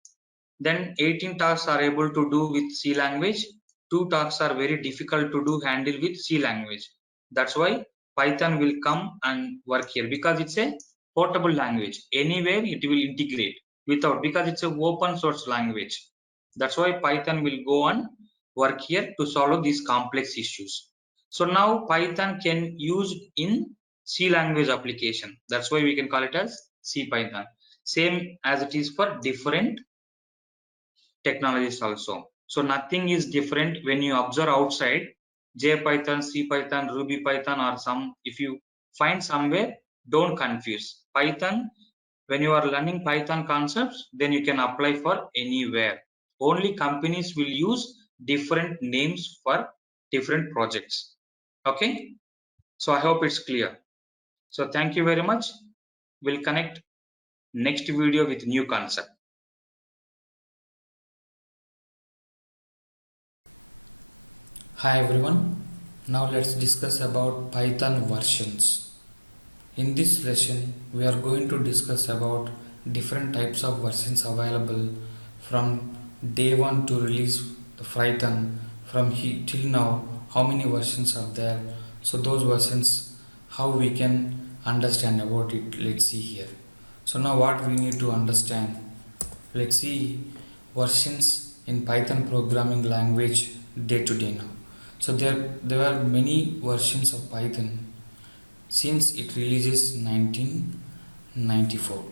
Then 18 tasks are able to do with C language. 2 tasks are very difficult to do handle with C language. That's why Python will come and work here because it's a portable language. Anywhere it will integrate without, because it's an open source language. That's why Python will go and work here to solve these complex issues. So now Python can use in C language application. That's why we can call it as C Python. Same as it is for different technologies also. So nothing is different when you observe outside JPython, CPython, Ruby Python or some, if you find somewhere, don't confuse. Python, when you are learning Python concepts, then you can apply for anywhere. Only companies will use different names for different projects. Okay. So I hope it's clear. So thank you very much. We'll connect next video with new concept. Hi everyone, now let's discuss about Python versions. In this lesson, we are going to discuss about different types of versions available from day 1 to release the Python from till now, how many versions are there. So those versions, how we can understand about it, let's see here. So now what we need to understand, let's see versions in Python programming language day to day now. So there are many versions of Python since it releases 1994.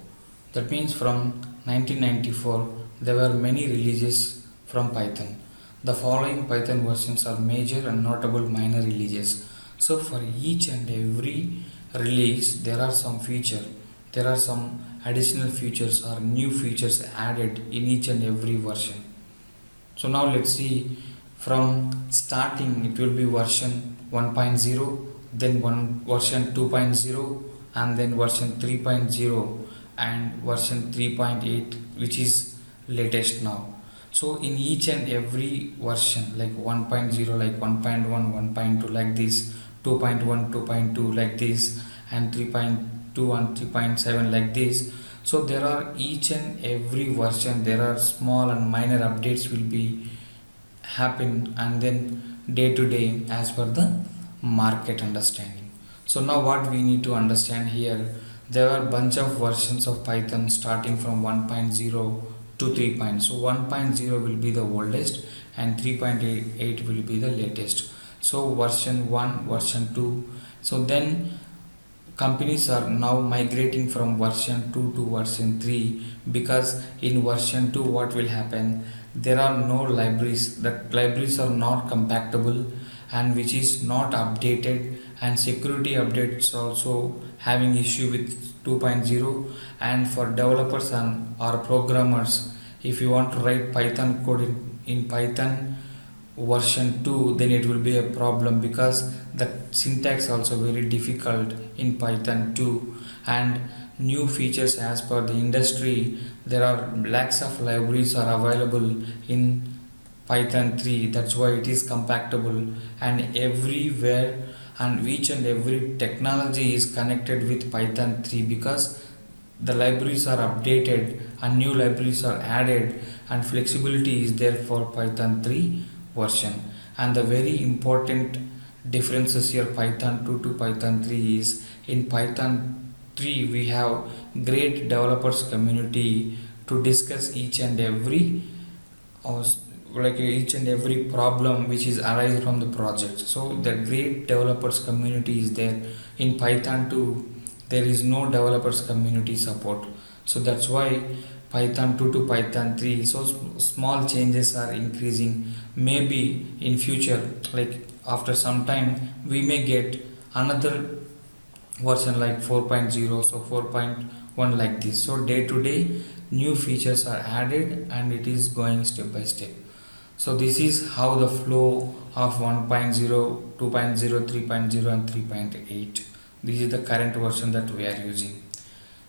That means from 1994 there were many releases from Python. The following Python versions are major and notable minor releases. So for each and every release there are some additional features or new features added in each and every version. So now let's see, from starting it will be version 1.0, then version 2.0, and then version 3.0 and version 3.8 which is latest now. So in each and every version like 1.0, like 1.1, 1.2, like this, 2.1, 2.2, like this, and 3.2 and 3.7, like this. So there are each and every version, there are small and minor updates will be happen, and then day to day as per the market understanding. So now what we need to understand here, there are bunch of versions of Python starting from 1.0 to 3. So 1.0 will be the oldest and 3.8 will be the latest. So version 1, version 2. So then companies are now migrating from version 2 to version 3, because in version 2 what will happen, there are no libraries, that libraries are not compatible and which is not updated, and security updates also having issue with 2.0. And for developers and or programmers, if you want to write Python code in Python version 2, then it will be a problem, because the syntax also very difficult in Python 2. And new features as per the industry, there are lakhs of libraries are available in Python 3, that's why it is compatible. And everywhere and each and every technology is connected with Python 3, because the libraries are updated and new libraries are added, and flexibility is there for Python 3 version. And the very important differences here Python 2 to Python 3 is, in Python 3 we have great developers community to discuss each and every or like each and every problem which is arise from the project. So the great developers community is there. In Python 2 there is no developers community support, so that's why Python 2 to Python 3, so small changes are increasing. Maybe in future, like after some time, we may get another version like 4.0, so 4.1, like this. So day to day new features are added and it is going step by step. So this is how the flow of 1.0, 2.0, 3.0 and 3.8. This is the current version that we are using.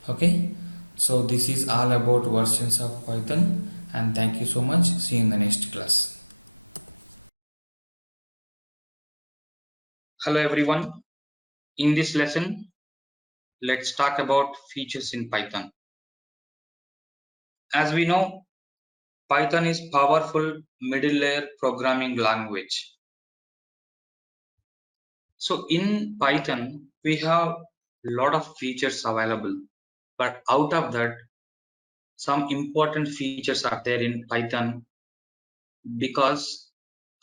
Okay, so this is all about versions of Python, and thank you so much. See you in the next class. Hello everyone. In this lesson, let's talk about features in Python. As we know, Python is powerful middle layer programming language. So in Python, we have a lot of features available, but out of that, some important features are there in Python, because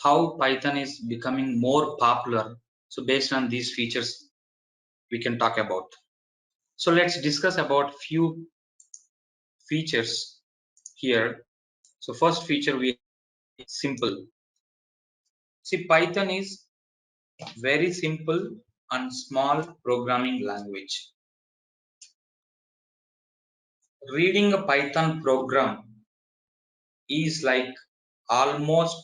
how Python is becoming more popular. So based on these features, we can talk about. So let's discuss about few features here. So first feature, we simple. See, Python is very simple and small programming language. Reading a Python program is like almost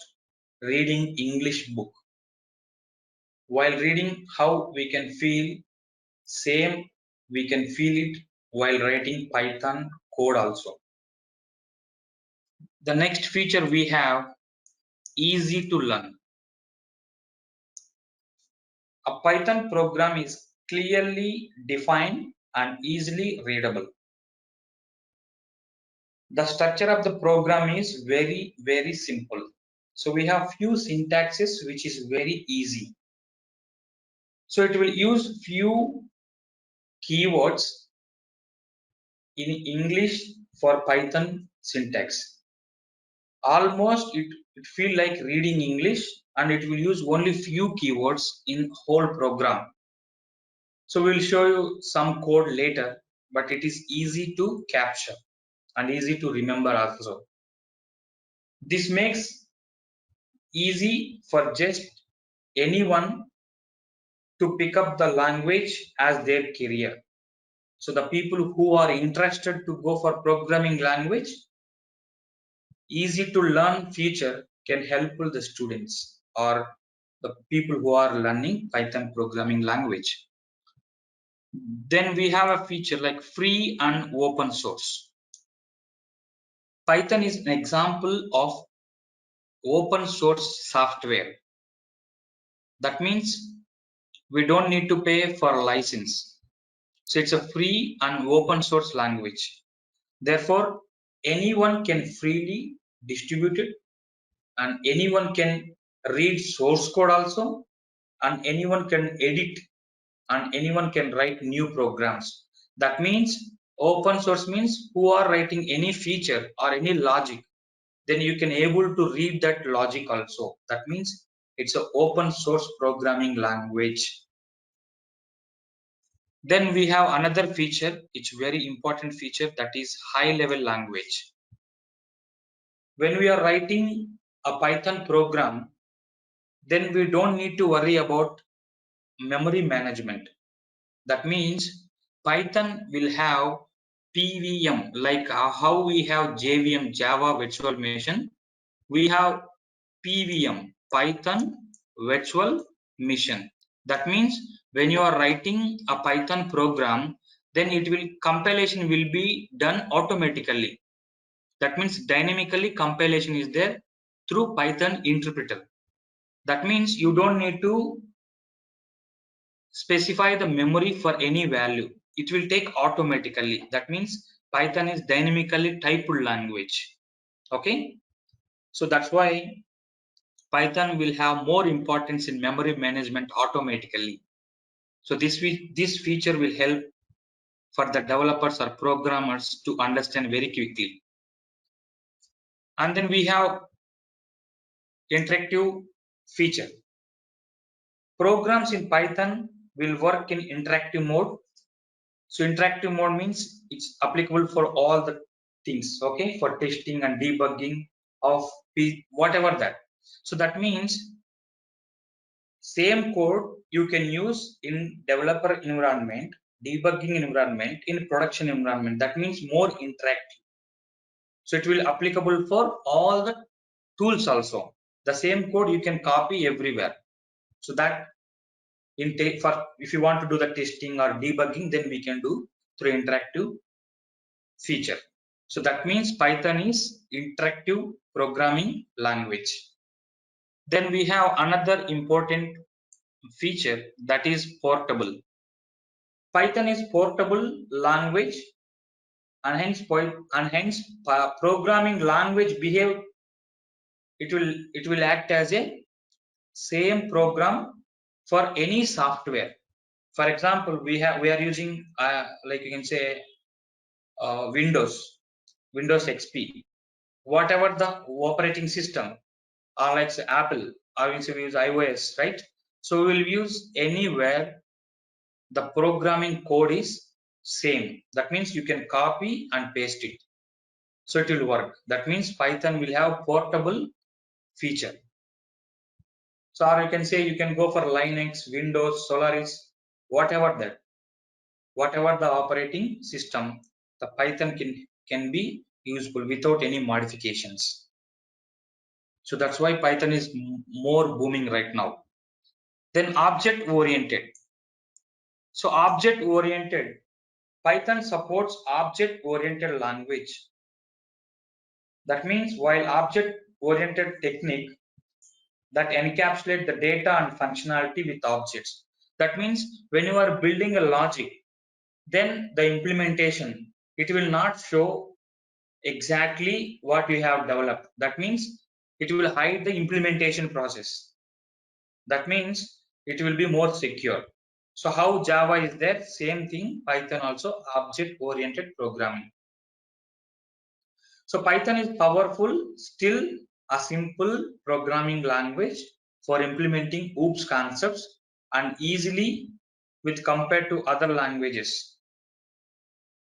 reading English book. While reading, how we can feel same, we can feel it while writing Python code also. The next feature we have, easy to learn. A Python program is clearly defined and easily readable. The structure of the program is very simple. So we have few syntaxes which is very easy. So it will use few keywords in English for Python syntax. Almost it feel like reading English, and it will use only few keywords in whole program. So we'll show you some code later, but it is easy to capture and easy to remember also. This makes easy for just anyone to pick up the language as their career. So the people who are interested to go for programming language, easy to learn feature can help the students or the people who are learning Python programming language. Then we have a feature like free and open source. Python is an example of open source software. That means we don't need to pay for a license. So it's a free and open source language. Therefore, anyone can freely distribute it, and anyone can read source code also, and anyone can edit, and anyone can write new programs. That means open source means who are writing any feature or any logic, then you can able to read that logic also. That means it's an open source programming language. Then we have another feature, it's very important feature, that is high level language. When we are writing a Python program, then we don't need to worry about memory management. That means Python will have PVM, like how we have JVM, Java Virtual Machine. We have PVM, Python Virtual Machine. That means when you are writing a Python program, then compilation will be done automatically. That means dynamically compilation is there through Python interpreter. That means you don't need to specify the memory for any value. It will take automatically. That means Python is dynamically typed language. Okay. So that's why Python will have more importance in memory management automatically. So this feature will help for the developers or programmers to understand very quickly. And then we have interactive feature. Programs in Python will work in interactive mode. So interactive mode means it's applicable for all the things, okay, for testing and debugging of whatever that. So that means same code you can use in developer environment, debugging environment, in production environment. That means more interactive. So it will applicable for all the tools also. The same code you can copy everywhere. So that for if you want to do the testing or debugging, then we can do through interactive feature. So that means Python is interactive programming language. Then we have another important feature, that is portable. Python is portable language, and hence programming language behave, it will act as a same program for any software. For example, we are using like you can say Windows XP, whatever the operating system, or like say Apple, or we use iOS, right? So we will use anywhere the programming code is same. That means you can copy and paste it. So it will work. That means Python will have portable feature. So or you can say you can go for Linux, Windows, Solaris, whatever that, whatever the operating system, the Python can be useful without any modifications. So that's why Python is more booming right now. Then object oriented. So object oriented, Python supports object oriented language. That means while object oriented technique that encapsulate the data and functionality with objects. That means when you are building a logic, then the implementation, it will not show exactly what you have developed. That means it will hide the implementation process. That means it will be more secure. So how Java is there, same thing, Python also object oriented programming. So Python is powerful, still a simple programming language for implementing OOPS concepts and easily with compared to other languages.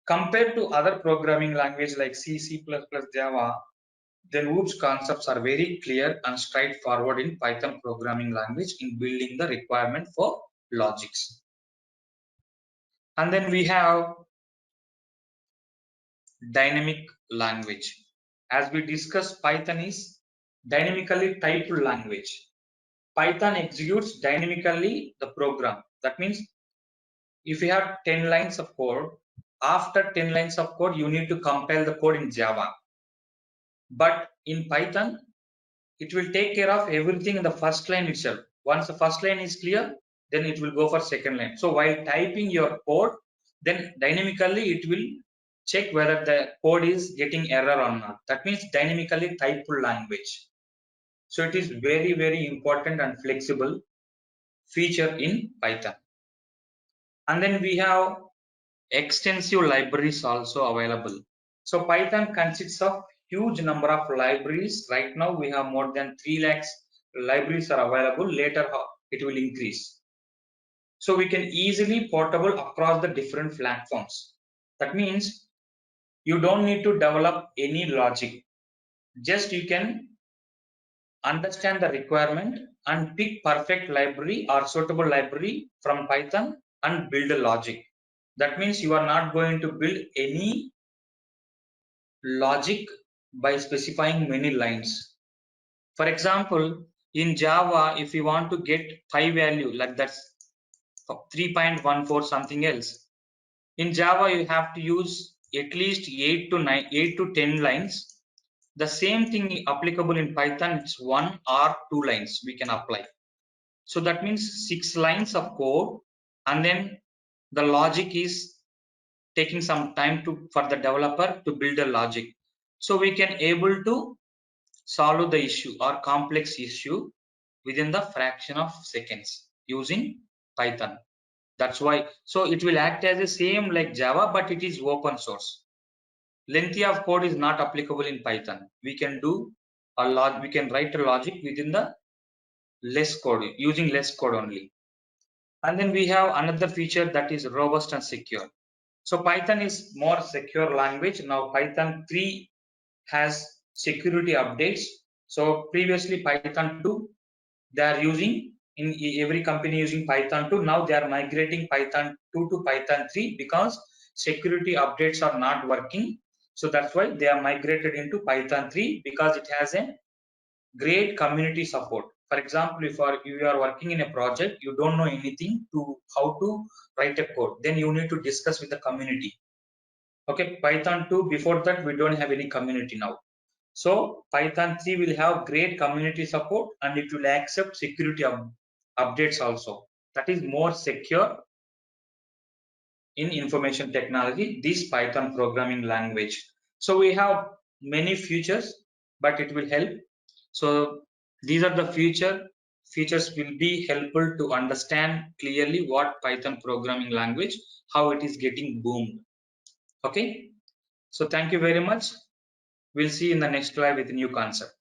Compared to other programming languages like C, C++, Java, then OOPS concepts are very clear and straightforward in Python programming language in building the requirement for logics. And then we have dynamic language. As we discussed, Python is dynamically typed language. Python executes dynamically the program. That means if you have 10 lines of code, after 10 lines of code, you need to compile the code in Java. But in Python, it will take care of everything in the first line itself. Once the first line is clear, then it will go for second line. So while typing your code, then dynamically it will check whether the code is getting error or not. That means dynamically typable language. So it is very, very important and flexible feature in Python. And then we have extensive libraries also available. So Python consists of huge number of libraries. Right now we have more than 3 lakhs libraries are available. Later it will increase. So we can easily portable across the different platforms. That means you don't need to develop any logic. Just you can understand the requirement and pick perfect library or suitable library from Python and build a logic. That means you are not going to build any logic by specifying many lines. For example, in Java, if you want to get pi value, like that's 3.14 something else, in Java you have to use at least 8 to 10 lines. The same thing applicable in Python, it's 1 or 2 lines we can apply. So that means 6 lines of code, and then the logic is taking some time for the developer to build a logic. So we can able to solve the issue or complex issue within the fraction of seconds using Python. That's why. So it will act as the same like Java, but it is open source. Lengthy of code is not applicable in Python. We can do a lot. We can write a logic within the less code using less code only. And then we have another feature that is robust and secure. So Python is more secure language. Now Python 3 has security updates. So previously Python 2, they are using in every company using Python 2. Now they are migrating Python 2 to Python 3 because security updates are not working. So that's why they are migrated into Python 3 because it has a great community support. For example, if you are working in a project, you don't know anything to how to write a code, then you need to discuss with the community. Okay, Python 2, before that we don't have any community now. So Python 3 will have great community support and it will accept security updates also. That is more secure in information technology, this Python programming language. So we have many features, but it will help. So these are the features will be helpful to understand clearly what Python programming language, how it is getting boomed. Okay. So thank you very much. We'll see you in the next live with a new concept.